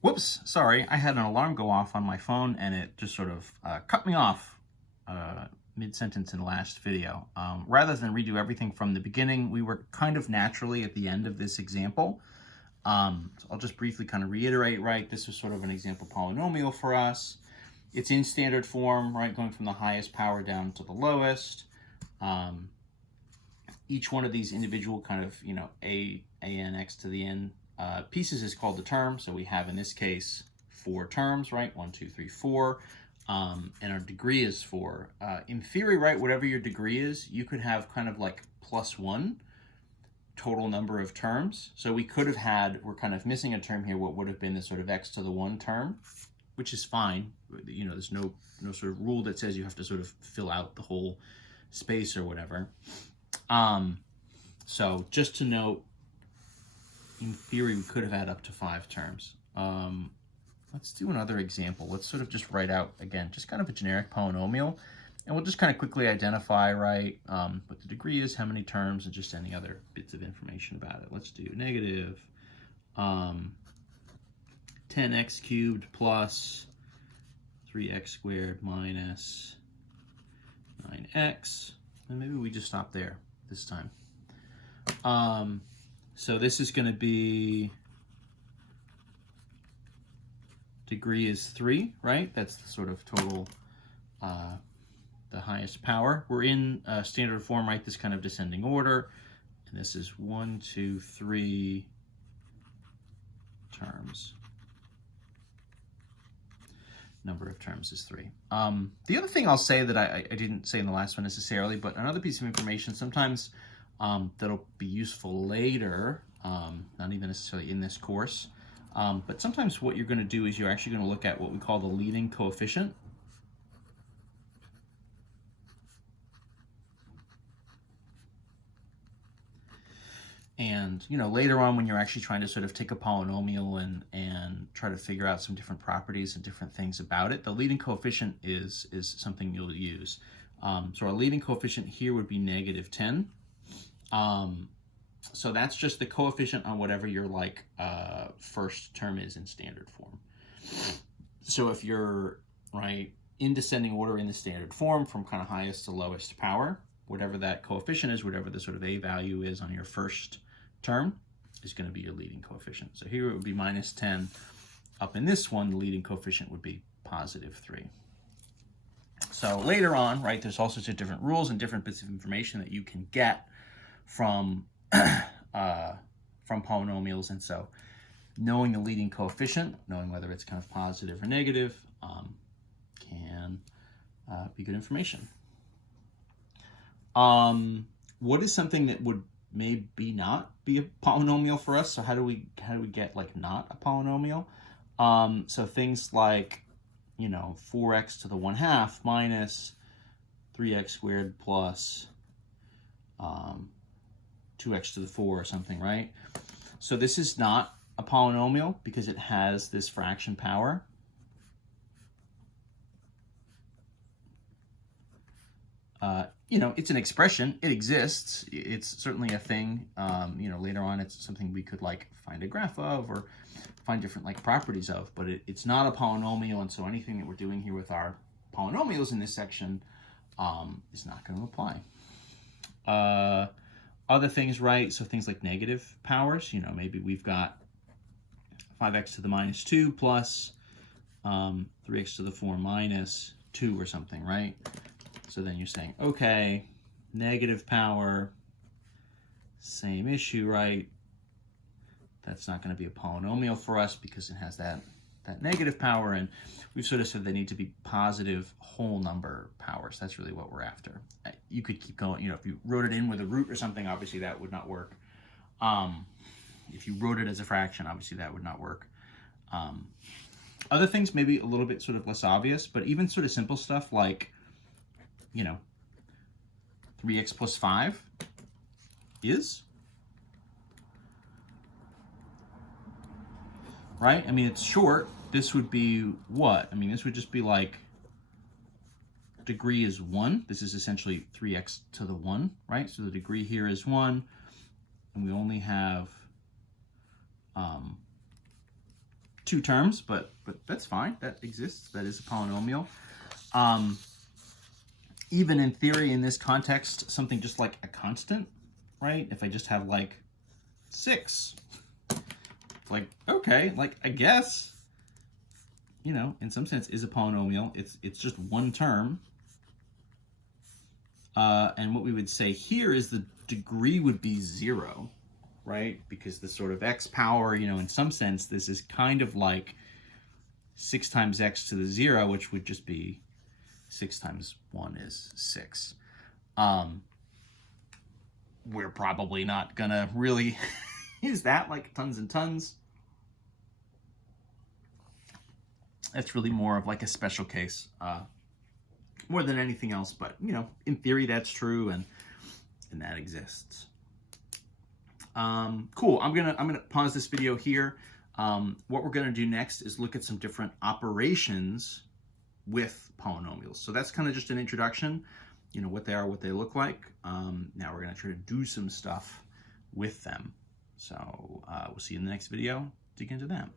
Whoops, sorry, I had an alarm go off on my phone and it just sort of cut me off mid-sentence in the last video. Rather than redo everything from the beginning, we were kind of naturally at the end of this example. So I'll just briefly kind of reiterate, right? This was sort of an example polynomial for us. It's in standard form, right? Going from the highest power down to the lowest. Each one of these individual kind of, n x to the n pieces is called the term. So we have, in this case, 4 terms, right? 1, 2, 3, 4. And our degree is 4. In theory, right, whatever your degree is, you could have kind of like +1 total number of terms. So we could have had, we're kind of missing a term here, what would have been the sort of x to the 1 term, which is fine. There's no sort of rule that says you have to sort of fill out the whole space or whatever. So just to note, in theory, we could have had up to 5 terms. Let's do another example. Let's sort of just write out, again, just kind of a generic polynomial. And we'll just kind of quickly identify, right, what the degree is, how many terms, and just any other bits of information about it. Let's do negative 10x cubed plus 3x squared minus 9x. And maybe we just stop there this time. So this is going to be, degree is 3, right? That's the sort of total, the highest power. We're in standard form, right? This kind of descending order. And this is 1, 2, 3 terms. Number of terms is 3. The other thing I'll say that I didn't say in the last one necessarily, but another piece of information sometimes that'll be useful later, not even necessarily in this course, but sometimes what you're going to do is you're actually going to look at what we call the leading coefficient. And, later on when you're actually trying to sort of take a polynomial and try to figure out some different properties and different things about it, the leading coefficient is something you'll use. So our leading coefficient here would be negative 10. So that's just the coefficient on whatever your first term is in standard form. So if you're, right, in descending order in the standard form from kind of highest to lowest power, whatever that coefficient is, whatever the sort of a value is on your first term is going to be your leading coefficient. So here it would be minus 10. Up in this one, the leading coefficient would be positive 3. So later on, right, there's all sorts of different rules and different bits of information that you can get from polynomials. And so knowing the leading coefficient, knowing whether it's kind of positive or negative, can be good information. What is something that would maybe not be a polynomial for us? So how do we get not a polynomial? So things like 4x to the 1/2 minus 3x squared plus 2x to the 4 or something, right? So this is not a polynomial because it has this fraction power. It's an expression. It exists. It's certainly a thing. Later on, it's something we could find a graph of or find different properties of, but it's not a polynomial. And so anything that we're doing here with our polynomials in this section is not going to apply. Other things, right? So things like negative powers. Maybe we've got 5x to the minus 2 plus 3x to the 4 minus 2 or something, right? So then you're saying, okay, negative power, same issue, right? That's not going to be a polynomial for us because it has that negative power, and we've sort of said they need to be positive whole number powers. That's really what we're after. You could keep going. If you wrote it in with a root or something, obviously that would not work. If you wrote it as a fraction, obviously that would not work. Other things maybe a little bit sort of less obvious, but even sort of simple stuff like 3x plus 5 is, right? It's short. This would be what? This would just be degree is 1. This is essentially 3x to the 1, right? So the degree here is 1, and we only have two terms, but that's fine. That exists. That is a polynomial. Even in theory, in this context, something just like a constant, right? If I just have like 6, it's like, okay, like I guess, you know, in some sense is a polynomial. It's just one term. And what we would say here is the degree would be 0, right? Because the sort of x power, you know, in some sense, this is kind of like 6 times x to the 0, which would just be 6 times 1 is 6. We're probably not gonna really use that like tons and tons. That's really more of like a special case, more than anything else. But you know, in theory, that's true, and that exists. Cool. I'm gonna pause this video here. What we're gonna do next is look at some different operations with polynomials. So that's kind of just an introduction, you know, what they are, what they look like. Now we're going to try to do some stuff with them. So we'll see you in the next video, dig into them.